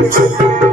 Thank you.